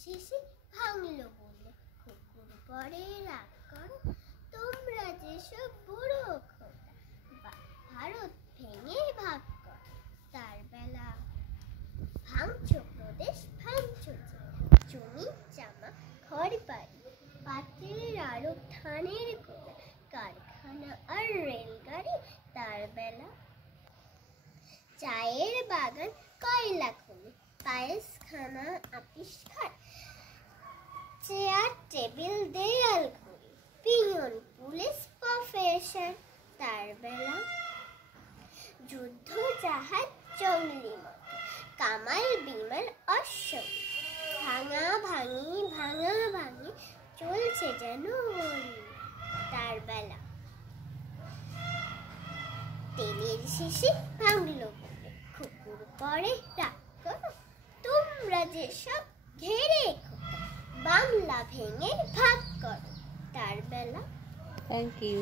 শেষে ভাঙলো বলে কুকুর পরে রাগ করো তোমরা যেসব বুড়ো খোদা ভারত ভেঙে ভাগ করো তার বেলা ভাঙছো প্রদেশ ভাঙছো জমি জামা ঘর বাড়ি পাটের আরো ধানের গোলা কারখানা আর রেলগাড়ি তার বেলা চায়ের বাগান কয়লা খনি পায়েসখানা আপিস ঘাট চেয়ার টেবিল দেয়াল ঘড়ি পিয়ন পুলিশ প্রফেসর তার বেলা যুদ্ধ জাহাজ জঙ্গলি মত কামাল বিমান অশ্ব ভাঙা ভাঙি চলছে যেন তার বেলা তেলের শেষে ভাঙলো বলে কুকুর পরে রাগ করো তোমরা যেসব ঘেরে খোকা বাংলা ভেঙে ভাগ করো তার বেলা। Thank you.